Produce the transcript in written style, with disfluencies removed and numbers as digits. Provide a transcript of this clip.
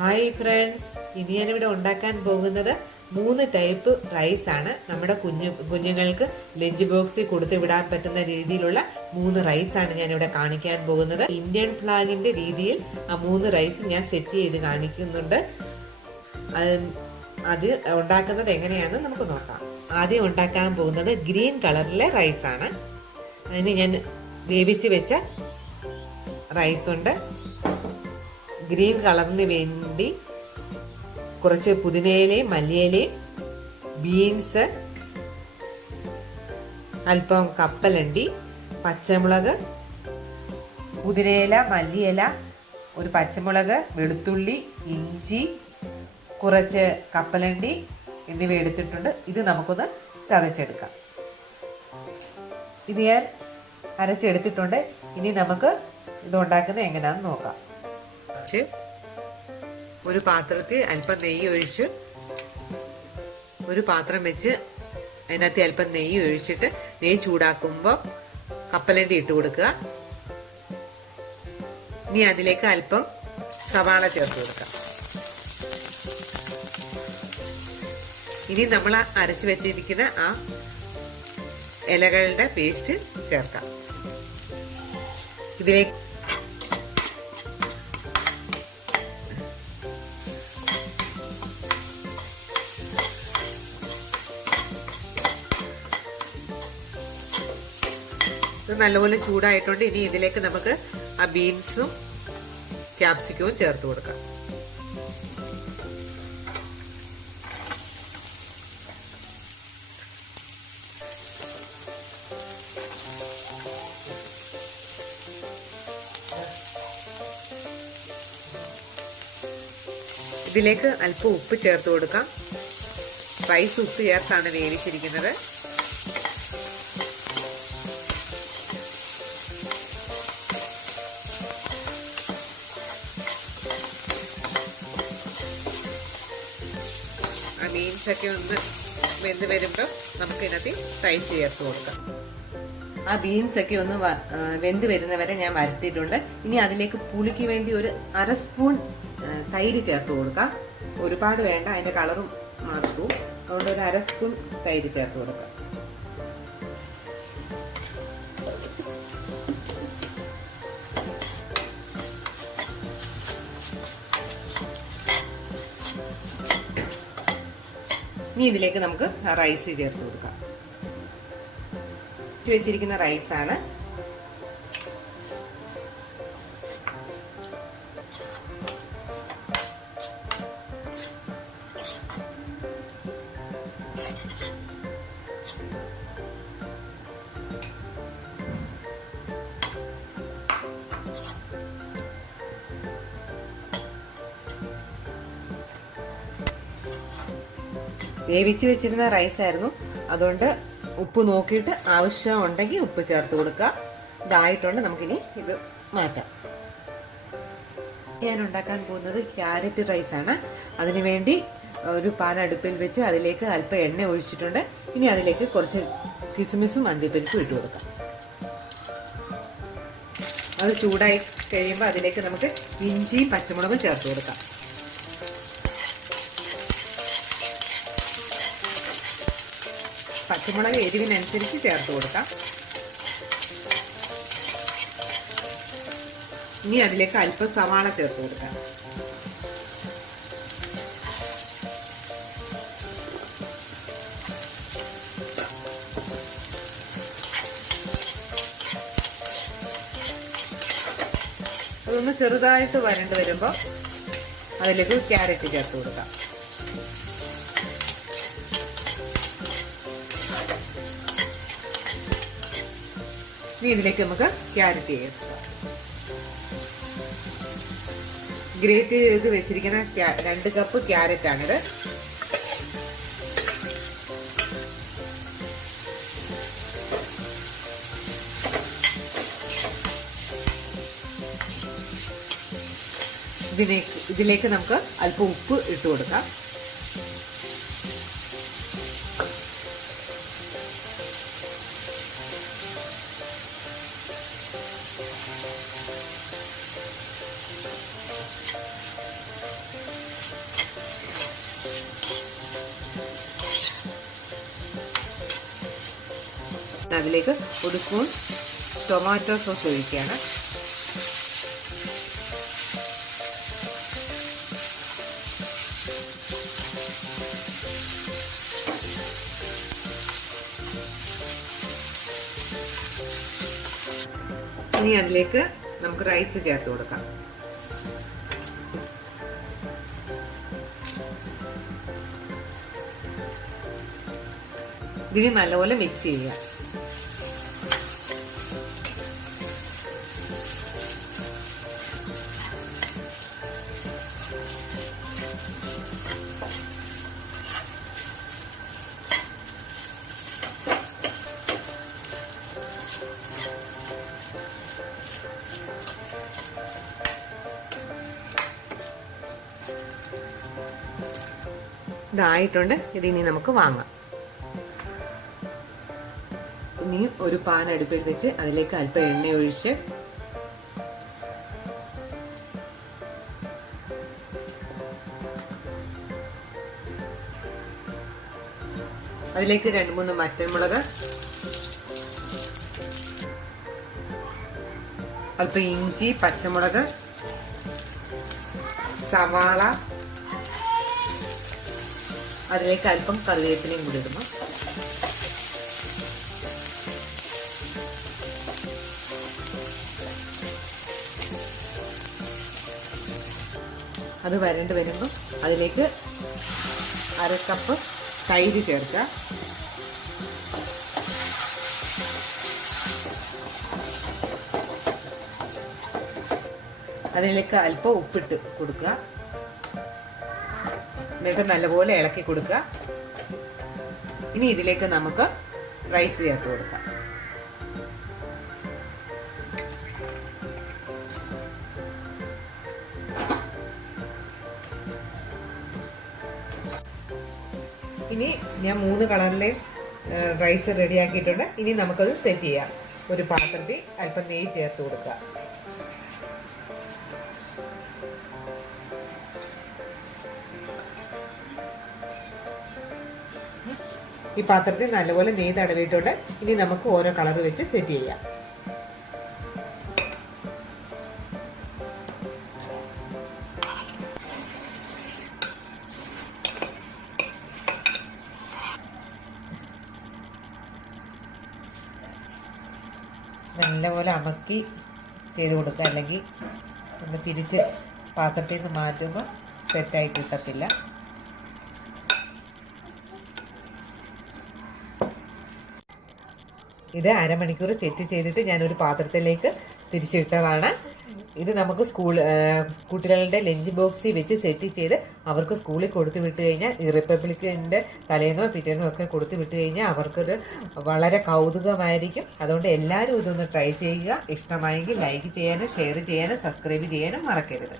Hi friends, ഇനി ഞാനിവിടെ ഉണ്ടാക്കാൻ പോകുന്നത് 3 ടൈപ്പ് റൈസ് ആണ്. നമ്മുടെ കുഞ്ഞുങ്ങൾക്ക് ലഞ്ച് ബോക്സിൽ കൊടുത്തു വിടാൻ പറ്റുന്ന രീതിയിലുള്ള 3 റൈസ് ആണ് ഞാനിവിടെ കാണിക്കാൻ പോകുന്നത്. ഇന്ത്യൻ ഫ്ലാഗിന്റെ രീതിയിൽ ആ 3 റൈസ് ഞാൻ സെറ്റ് ചെയ്ത് കാണിക്കുന്നുണ്ട്. അത് ഉണ്ടാക്കുന്നത് എങ്ങനെയാണെന്ന് നമുക്ക് നോക്കാം. ആദ്യം ഉണ്ടാക്കാൻ പോകുന്നത് ഗ്രീൻ കളറിലെ റൈസ് ആണ്. അതിന് ഞാൻ വേവിച്ച് വെച്ച റൈസ് ഉണ്ട്. ഗ്രീൻ കളറിന് വേണ്ടി കുറച്ച് പുതിനയിലയും മല്ലിയിലയും ബീൻസ്, അല്പം കപ്പലണ്ടി, പച്ചമുളക്, പുതിനയില, മല്ലിയില, ഒരു പച്ചമുളക്, വെളുത്തുള്ളി, ഇഞ്ചി, കുറച്ച് കപ്പലണ്ടി എന്നിവ എടുത്തിട്ടുണ്ട്. ഇത് നമുക്കൊന്ന് ചതച്ചെടുക്കാം. ഇത് ഞാൻ അരച്ചെടുത്തിട്ടുണ്ട്. ഇനി നമുക്ക് ഇത് ഉണ്ടാക്കുന്നത് എങ്ങനെയാണെന്ന് നോക്കാം. ഒരു പാത്രത്തിൽ അല്പം നെയ്യ് ഒഴിച്ച് ഒരു പാത്രം വെച്ച് അതിനകത്ത് അല്പം നെയ്യ് ഒഴിച്ചിട്ട് നെയ്യ് ചൂടാക്കുമ്പോൾ കപ്പലണ്ടി ഇട്ട് കൊടുക്കുക. ഇനി അതിലേക്ക് അല്പം സവാള ചേർത്ത് കൊടുക്കാം. ഇനി നമ്മൾ അരച്ചു വെച്ചിരിക്കുന്ന ആ ഇലകളുടെ പേസ്റ്റ് ചേർക്കാം. ഇതിലേക്ക് നല്ലപോലെ ചൂടായിട്ടുണ്ട്. ഇനി ഇതിലേക്ക് നമുക്ക് ആ ബീൻസും ക്യാപ്സിക്കവും ചേർത്ത് കൊടുക്കാം. ഇതിലേക്ക് അല്പം ഉപ്പ് ചേർത്ത് കൊടുക്കാം. റൈസ് ഉപ്പ് ചേർത്താണ് വേവിച്ചിരിക്കുന്നത്. ബീൻസ് ഒക്കെ ഒന്ന് വെന്ത് വരുമ്പോൾ നമുക്ക് ഇതിനകത്ത് റൈസ് ചേർത്ത് കൊടുക്കാം. ആ ബീൻസ് ഒക്കെ ഒന്ന് വെന്ത് വരുന്നവരെ ഞാൻ വരട്ടിയിട്ടുണ്ട്. ഇനി അതിലേക്ക് പുളിക്ക് വേണ്ടി ഒരു 1/2 സ്പൂൺ തൈര് ചേർത്ത് കൊടുക്കാം. ഒരുപാട് വേണ്ട, അതിന്റെ കളറും മാറ്റും. അതുകൊണ്ട് ഒരു 1/2 സ്പൂൺ തൈര് ചേർത്ത് കൊടുക്കാം. ഇനി ഇതിലേക്ക് നമുക്ക് റൈസ് ചേർത്ത് കൊടുക്കാം. വെച്ചിരിക്കുന്ന റൈസാണ്. വേവിച്ച് വെച്ചിരുന്ന റൈസ് ആയിരുന്നു. അതുകൊണ്ട് ഉപ്പ് നോക്കിയിട്ട് ആവശ്യം ഉണ്ടെങ്കിൽ ഉപ്പ് ചേർത്ത് കൊടുക്കുക. ഇതായിട്ടുണ്ട്. നമുക്കിനി ഇത് മാറ്റാം. ഞാൻ ഉണ്ടാക്കാൻ പോകുന്നത് ക്യാരറ്റ് റൈസ് ആണ്. അതിനുവേണ്ടി ഒരു പാൻ അടുപ്പിൽ വെച്ച് അതിലേക്ക് അല്പം എണ്ണ ഒഴിച്ചിട്ടുണ്ട്. ഇനി അതിലേക്ക് കുറച്ച് കിസ്മിസും അണ്ടിപ്പരിപ്പും ഇട്ട് കൊടുക്കാം. അത് ചൂടായി കഴിയുമ്പോൾ അതിലേക്ക് നമുക്ക് ഇഞ്ചിയും പച്ചമുളകും ചേർത്ത് കൊടുക്കാം. പച്ചമുളക് എരിവിനനുസരിച്ച് ചേർത്ത് കൊടുക്കാം. ഇനി അതിലേക്ക് അല്പം സവാള ചേർത്ത് കൊടുക്കാം. അതൊന്ന് ചെറുതായിട്ട് വരണ്ട് വരുമ്പോൾ അതിലേക്ക് ക്യാരറ്റ് ചേർത്ത് കൊടുക്കാം. ഇനി ഇതിലേക്ക് നമുക്ക് ക്യാരറ്റ് ചേർക്കാം. ഗ്രേറ്റ് ചെയ്ത് വെച്ചിരിക്കുന്ന 2 കപ്പ് ക്യാരറ്റ് ആണിത്. ഇതിലേക്ക് നമുക്ക് അല്പം ഉപ്പ് ഇട്ട് കൊടുക്കാം. അതിലേക്ക് ഒരു സ്പൂൺ ടൊമാറ്റോ സോസ് ഒഴിക്കുകയാണ്. ഇനി അതിലേക്ക് നമുക്ക് റൈസ് ചേർത്ത് കൊടുക്കാം. ഇതിന് നല്ലപോലെ മിക്സ് ചെയ്യുക. ഇതായിട്ടുണ്ട്. ഇതിനി നമുക്ക് വാങ്ങാം. ഇനി ഒരു പാൻ അടുപ്പിൽ വെച്ച് അതിലേക്ക് അല്പം എണ്ണ ഒഴിച്ച് അതിലേക്ക് 2-3 വറ്റൽമുളക്, അല്പം ഇഞ്ചി, പച്ചമുളക്, സവാള, അതിലേക്ക് അല്പം കറിവേപ്പിലയും കൂടി ഇടുന്നു. അത് വരണ്ട് വരുമ്പോൾ അതിലേക്ക് 1/2 കപ്പ് തൈര് ചേർക്കുക. അതിലേക്ക് അല്പം ഉപ്പിട്ട് കൊടുക്കുക. എന്നിട്ട് നല്ലപോലെ ഇളക്കി കൊടുക്കുക. ഇനി ഇതിലേക്ക് നമുക്ക് റൈസ് ചേർത്ത് കൊടുക്കാം. ഇനി ഞാൻ 3 കളറിലെ റൈസ് റെഡിയാക്കിയിട്ടുണ്ട്. ഇനി നമുക്കത് സെറ്റ് ചെയ്യാം. ഒരു പാത്രത്തിൽ അല്പം നെയ്യ് ചേർത്ത് കൊടുക്കുക. ഈ പാത്രത്തിൽ നല്ലപോലെ നെയ്യ് തടവിയിട്ടുണ്ട്. ഇനി നമുക്ക് ഓരോ കളർ വെച്ച് സെറ്റ് ചെയ്യാം. നല്ലപോലെ അമക്കി ചെയ്ത് കൊടുക്കുക, അല്ലെങ്കിൽ നമ്മൾ തിരിച്ച് പാത്രത്തിൽ നിന്ന് മാറ്റുമ്പോൾ സെറ്റായി കിട്ടത്തില്ല. ഇത് അരമണിക്കൂർ സെറ്റ് ചെയ്തിട്ട് ഞാനൊരു പാത്രത്തിലേക്ക് തിരിച്ചിട്ടതാണ്. ഇത് നമുക്ക് കുട്ടികളുടെ ലഞ്ച് ബോക്സിൽ വെച്ച് സെറ്റ് ചെയ്ത് അവർക്ക് സ്കൂളിൽ കൊടുത്തു വിട്ട് കഴിഞ്ഞാൽ, ഈ റിപ്പബ്ലിക്കിന്റെ തലേന്നോ പിറ്റേന്നോ ഒക്കെ കൊടുത്തു വിട്ട് കഴിഞ്ഞാൽ അവർക്കൊരു വളരെ കൗതുകമായിരിക്കും. അതുകൊണ്ട് എല്ലാവരും ഇതൊന്ന് ട്രൈ ചെയ്യുക. ഇഷ്ടമായെങ്കിൽ ലൈക്ക് ചെയ്യാനും ഷെയർ ചെയ്യാനും സബ്സ്ക്രൈബ് ചെയ്യാനും മറക്കരുത്.